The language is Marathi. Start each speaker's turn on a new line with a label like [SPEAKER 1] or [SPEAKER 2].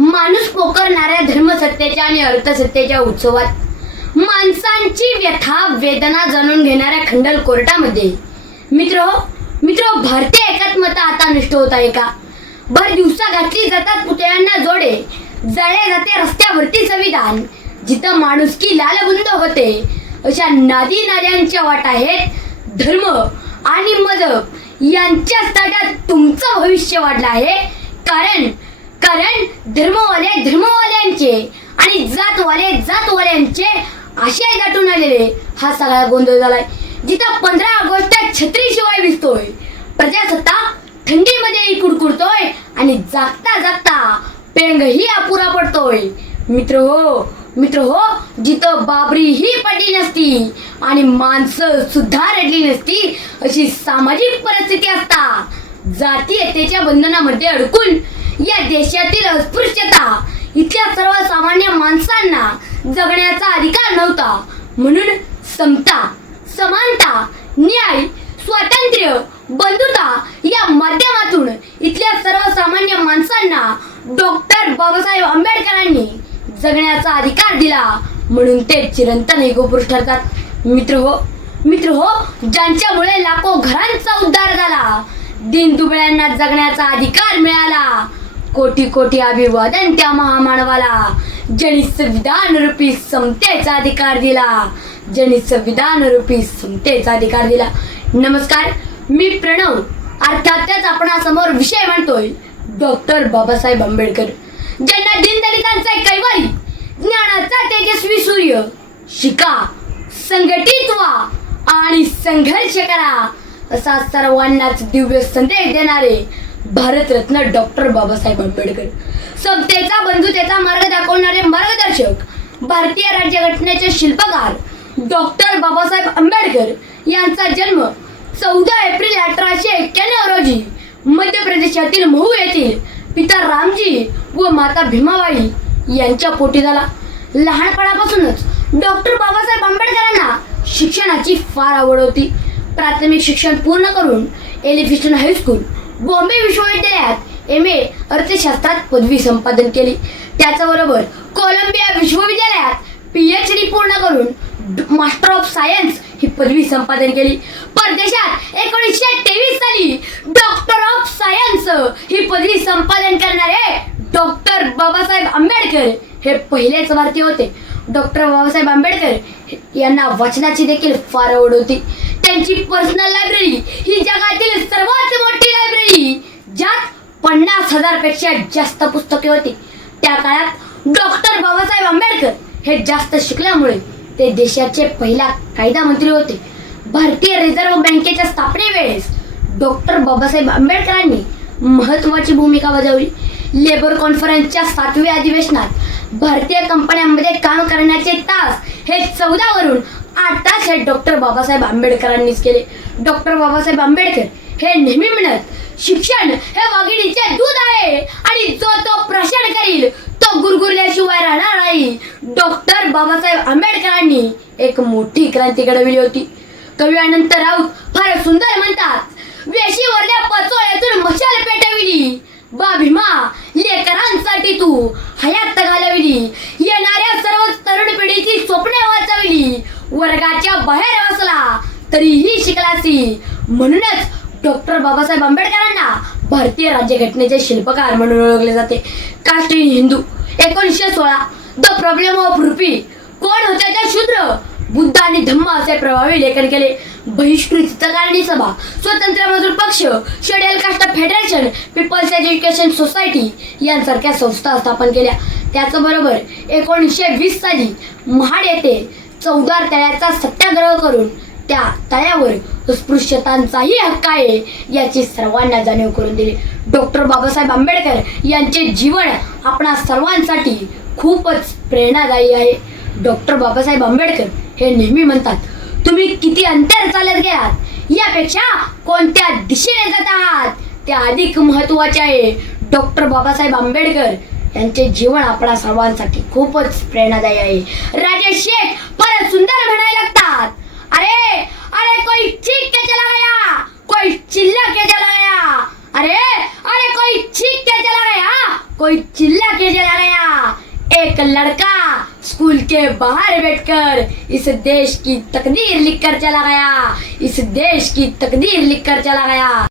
[SPEAKER 1] माणूस पोकरणाऱ्या धर्मसत्तेच्या आणि अर्थसत्तेच्या उत्सवात माणसांची व्यथा वेदना जाणून घेणाऱ्या खंडल कोर्टामध्ये. मित्र हो, मित्र हो, भारतीय एकात्मता आता नष्ट होत आहे का? भर दिवसा घातली जातात पुतळ्यांना जोडे जळे जाते रस्त्यावरती संविधान. जिथं माणुसकी लालबुंद होते अशा नादी नाद्यांच्या वाट आहेत धर्म आणि मजब यांच्या तटात तुमचं भविष्य वाढलं आहे. कारण कारण धर्मवाले धर्मवाल्यांचे आणि जातवाले जातवाल्यांचे आशय दाटून आलेले हा सगळा गोंधळ झालाय. जिथं पंधरा ऑगस्ट छत्रीशिवाय दिसतोय प्रजासत्ताक थंडीमध्ये कुडकुडतोय आणि जागता जागता पेंगही अपुरा पडतोय. मित्र हो मित्र हो जिथं बाबरी ही पडली नसती आणि माणसं सुद्धा रडली नसती अशी सामाजिक परिस्थिती असता. जातीयतेच्या बंधनामध्ये अडकून या देशातील अस्पृश्यता इथल्या सर्वसामान्य माणसांना जगण्याचा अधिकार नव्हता. म्हणून समता समानता न्याय स्वातंत्र्य बंधुता या माध्यमातून इथल्या सर्वसामान्य माणसांना डॉक्टर बाबासाहेब आंबेडकरांनी जगण्याचा अधिकार दिला. म्हणून ते चिरंतन युगपुरुष ठरतात. मित्र हो मित्र हो ज्यांच्यामुळे लाखो घरांचा उद्धार झाला. दिन दुबळ्यांना जगण्याचा अधिकार मिळाला. कोटी कोटी अभिवादन त्या महामानवाला. ज्यांनी संविधान रूपी समतेचा अधिकार दिला. ज्यांनी संविधान रूपी समतेचा अधिकार दिला. नमस्कार मी प्रणव. अर्थातच आपणासमोर विषय म्हणतोय डॉक्टर बाबासाहेब आंबेडकर. ज्यांना दिनदलितांचा कैवारी ज्ञानाचा तेजस्वी सूर्य. शिका संघटित व्हा आणि संघर्ष करा. असा सर्वांनाच दिव्य संदेश देणारे भारतरत्न डॉक्टर बाबासाहेब आंबेडकर. समतेचा बंधुतेचा मार्ग दाखवणारे मार्गदर्शक भारतीय राज्यघटनेचे शिल्पकार डॉक्टर बाबासाहेब आंबेडकर यांचा जन्म चौदा एप्रिल अठराशे एक्क्याण्णव रोजी मध्य प्रदेशातील महू येथील पिता रामजी व माता भीमाबाई यांच्या पोटी झाला. लहानपणापासूनच डॉक्टर बाबासाहेब आंबेडकरांना शिक्षणाची फार आवड होती. प्राथमिक शिक्षण पूर्ण करून एलिफिस्टन हायस्कूल बॉम्बे विश्वविद्यालयात एम ए अर्थशास्त्रात पदवी संपादन केली. त्याचबरोबर कोलंबिया विश्वविद्यालयात पी एच डी पूर्ण करून मास्टर ऑफ सायन्स ही पदवी संपादन केली. परदेशात एकोणीसशे तेवीस साली डॉक्टर ऑफ सायन्स ही पदवी संपादन करणारे डॉक्टर बाबासाहेब आंबेडकर हे पहिलेच भारतीय होते. डॉक्टर बाबासाहेब आंबेडकर यांना वाचनाची देखील फार आवड होती. त्यांची पर्सनल लायब्ररी ही ज्या सर्वात मोठी लायब्ररी ज्यात पन्नास हजारपेक्षा जास्त पुस्तके होती. त्या काळात डॉक्टर बाबासाहेब आंबेडकर हे जास्त शिकल्यामुळे ते देशाचे पहिला कायदा मंत्री होते. भारतीय रिझर्व्ह बँकेच्या स्थापनेवेळेस डॉक्टर बाबासाहेब आंबेडकरांनी महत्वाची भूमिका बजावली. लेबर कॉन्फरन्सच्या सातव्या अधिवेशनात भारतीय कंपन्यांमध्ये काम करण्याचे तास हे चौदा वरून आठ तास हे डॉक्टर बाबासाहेब आंबेडकरांनीच केले. डॉक्टर बाबासाहेब आंबेडकर हे नेहमी म्हणत शिक्षण हे वाघिणीचे दूध आहे. आणि जो तो प्रश्न करील तो गुरगुरल्याशिवाय राहणार नाही. डॉक्टर बाबासाहेब आंबेडकरांनी एक मोठी क्रांती घडवली होती. कवी अनंत राऊत फार सुंदर म्हणतात वेशीवरल्या पचोळ्यातून मशाल पेटविली. बा भीमा लेकरांसाठी तू हयात घालविली. येणाऱ्या सर्व तरुण पिढीची स्वप्ने वाचविली. वर्गाच्या बाहेर बसला तरीही शिकलासी. म्हणूनच डॉक्टर बाबासाहेब आंबेडकरांना भारतीय राज्यघटनेचे शिल्पकार म्हणून ओळखले जाते. कास्ट हिंदू एकोणीसशे सोळा द प्रॉब्लेम ऑफ रुपी कोण होते त्या शूद्र? बुद्ध आणि धम्म असे प्रभावी लेखन केले. बहिष्कृत चित्रकारणी सभा स्वतंत्र मजूर पक्ष schedule caste federation people's education society यांसारख्या संस्था स्थापन केल्या. त्याचबरोबर एकोणीसशे वीस साली महाड येथे चौदार तळ्याचा सत्याग्रह करून त्या तळ्यावर अस्पृश्यतांचाही हक्क आहे. याची सर्वांना जाणीव करून दिली. डॉक्टर बाबासाहेब आंबेडकर यांचे जीवन आपणा सर्वांसाठी खूपच प्रेरणादायी आहे. डॉक्टर बाबासाहेब आंबेडकर हे नेहमी म्हणतात तुम्ही किती अंतर चालत गेलात? यापेक्षा कोणत्या दिशेने जात आहात? ते अधिक महत्त्वाचे आहे. डॉक्टर बाबासाहेब आंबेडकर यांचे जीवन आपणा सर्वांसाठी खूपच प्रेरणादायी आहे. राजेश शेख फार सुंदर म्हणायला लागतात अरे अरे कोई ठीक के चला गया कोई चिल्ला के चला गया अरे अरे कोई चीख के चला गया कोई चिल्ला के चला गया एक लड़का स्कूल के बाहर बैठकर इस देश की तकदीर लिखकर चला गया। इस देश की तकदीर लिखकर चला गया।